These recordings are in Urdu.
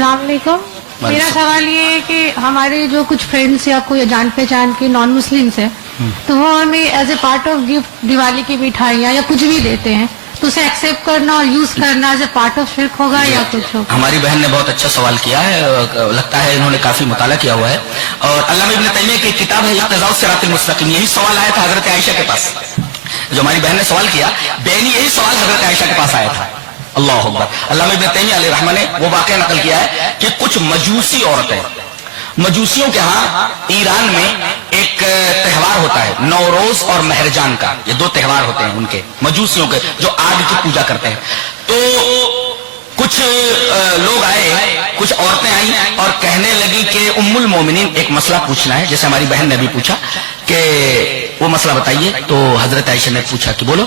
السلام علیکم. میرا سوال یہ ہے کہ ہمارے جو کچھ فرینڈس یا کوئی جان پہچان کے نان مسلمس ہیں تو وہ ہمیں as a part of gift Diwali کی مٹھائیاں یا کچھ بھی دیتے ہیں تو اسے ایکسیپٹ کرنا اور یوز کرنا ایز اے پارٹ آف شرک ہوگا یا کچھ ہوگا؟ ہماری بہن نے بہت اچھا سوال کیا ہے، لگتا ہے انہوں نے کافی مطالعہ کیا ہوا ہے، اور علامہ ابن تیمیہ کی کتاب ہے اقتضاء الصراط المستقیم، یہی سوال آیا تھا حضرت عائشہ کے پاس. جو ہماری بہن نے سوال کیا، بہن یہی سوال حضرت عائشہ کے پاس آیا تھا. اللہ اکبر. علامہ ابن تیمیہ علیہ رحمہ نے وہ واقعہ نقل کیا ہے کہ کچھ مجوسی عورتیں، مجوسیوں کے ہاں ایران میں ایک تہوار ہوتا ہے نوروز اور مہرجان کا، یہ دو تہوار ہوتے ہیں ان کے مجوسیوں کے جو آگ کی پوجا کرتے ہیں. تو کچھ لوگ آئے، کچھ عورتیں آئیں اور کہنے لگی کہ ام المومنین ایک مسئلہ پوچھنا ہے، جیسے ہماری بہن نے بھی پوچھا کہ وہ مسئلہ بتائیے. تو حضرت عائشہ نے پوچھا کہ بولو.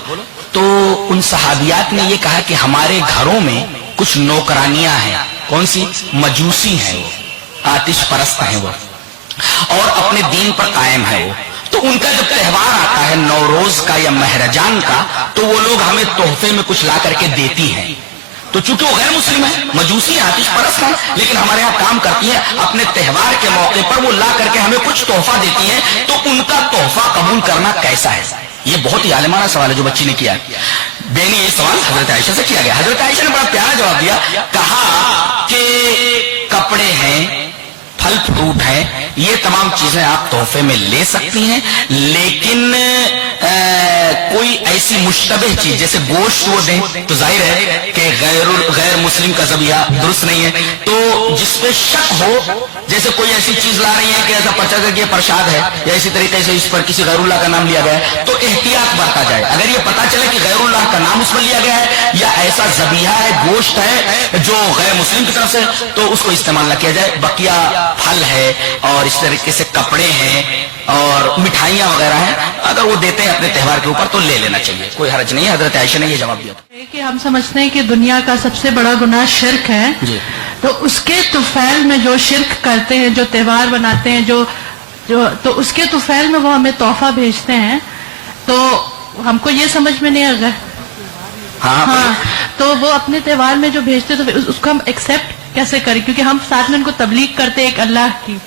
تو ان صحابیات نے یہ کہا کہ ہمارے گھروں میں کچھ نوکرانیاں ہیں. کون سی؟ مجوسی ہیں، وہ آتش پرست ہیں وہ، اور اپنے دین پر قائم ہے وہ. تو ان کا جب تہوار آتا ہے نوروز کا یا مہرجان کا تو وہ لوگ ہمیں تحفے میں کچھ لا کر کے دیتی ہیں. تو چونکہ وہ غیر مسلم ہیں، مجوسی آتش پرست ہیں، لیکن ہمارے یہاں کام کرتی ہیں، اپنے تہوار کے موقع پر وہ لا کر کے ہمیں کچھ تحفہ دیتی ہیں. تو ان کا تحفہ قبول کرنا کیسا ہے؟ یہ بہت ہی عالمانہ سوال ہے جو بچی نے کیا. بہنی یہ سوال حضرت عائشہ سے کیا گیا. حضرت عائشہ نے بڑا پیارا جواب دیا، کہا کہ کپڑے ہیں، پھل فروٹ ہیں، یہ تمام چیزیں آپ تحفے میں لے سکتی ہیں، لیکن کوئی ایسی مشتبہ چیز جیسے گوشت وہ دیں تو ظاہر ہے کہ غیر مسلم کا ذبیحہ درست نہیں ہے. تو جس پہ شک ہو، جیسے کوئی ایسی چیز لا رہی ہے کہ ایسا پرچہ کر کے پرشاد ہے یا اسی طریقے سے اس پر کسی غیر اللہ کا نام لیا گیا ہے، تو احتیاط برتا جائے. اگر یہ پتا چلے کہ غیر اللہ کا نام اس پر لیا گیا ہے یا ایسا ذبیحہ ہے، گوشت ہے جو غیر مسلم کی طرف سے، تو اس کو استعمال نہ کیا جائے. بقیہ پھل ہے اور اس طریقے سے کپڑے ہیں اور مٹھائیاں وغیرہ ہیں، اگر وہ دیتے ہیں اپنے تہوار کے اوپر تو لے لینا چاہیے، کوئی حرج نہیں ہے. حضرت عائشہ نے یہ جواب دیا تھا کہ ہم سمجھتے ہیں کہ دنیا کا سب سے بڑا گناہ شرک ہے جی. تو اس کے طفیل میں جو شرک کرتے ہیں، جو تہوار بناتے ہیں، تو اس کے طفیل میں وہ ہمیں تحفہ بھیجتے ہیں، تو ہم کو یہ سمجھ میں نہیں آ ہاں تو وہ اپنے تہوار میں جو بھیجتے تو اس کو ہم ایکسیپٹ کیسے کریں؟ کیونکہ ہم ساتھ میں ان کو تبلیغ کرتے ایک اللہ کی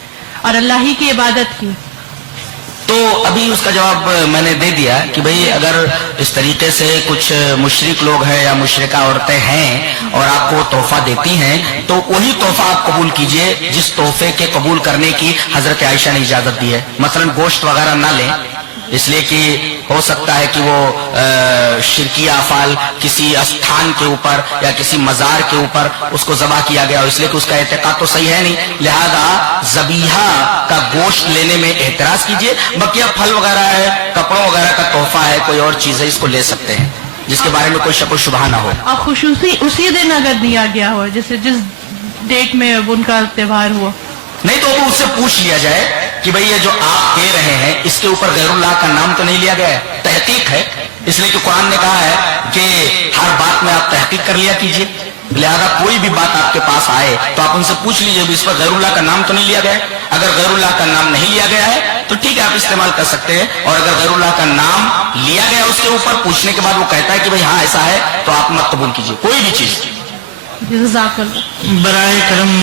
اور اللہ ہی کی عبادت کی. تو ابھی اس کا جواب میں نے دے دیا کہ بھئی اگر اس طریقے سے کچھ مشرک لوگ ہیں یا مشرکہ عورتیں ہیں اور آپ کو تحفہ دیتی ہیں تو وہی تحفہ آپ قبول کیجئے جس تحفے کے قبول کرنے کی حضرت عائشہ نے اجازت دی ہے. مثلا گوشت وغیرہ نہ لیں، اس لیے کہ ہو سکتا ہے کہ وہ شرکی افعال کسی استھان کے اوپر یا کسی مزار کے اوپر اس کو ذبح کیا گیا، اور اس لیے کہ اس کا اعتقاد تو صحیح ہے نہیں، لہذا ذبیحہ کا گوشت لینے میں احتراز کیجئے. بقیہ پھل وغیرہ ہے، کپڑوں وغیرہ کا تحفہ ہے، کوئی اور چیز ہے، اس کو لے سکتے ہیں جس کے بارے میں کوئی شک و شبہ نہ ہو. اور خصوصی اسی دن اگر دیا گیا ہو، جیسے جس ڈیٹ میں ان کا تہوار ہوا، نہیں تو اس سے پوچھ لیا جائے کہ بھئی یہ جو آپ دے رہے ہیں اس کے اوپر غیر اللہ کا نام تو نہیں لیا گیا ہے. تحقیق ہے، اس لیے کہ قرآن نے کہا ہے کہ ہر بات میں آپ تحقیق کر لیا کیجئے. لہذا کوئی بھی بات آپ کے پاس آئے تو آپ ان سے پوچھ لیجئے اس پر غیر اللہ کا نام تو نہیں لیا گیا ہے. اگر غیر اللہ کا نام نہیں لیا گیا ہے تو ٹھیک ہے، آپ استعمال کر سکتے ہیں، اور اگر غیر اللہ کا نام لیا گیا اس کے اوپر پوچھنے کے بعد وہ کہتا ہے کہ بھئی ہاں ایسا ہے تو آپ مت قبول کیجئے کوئی بھی چیز. جزاک اللہ. برائے کرم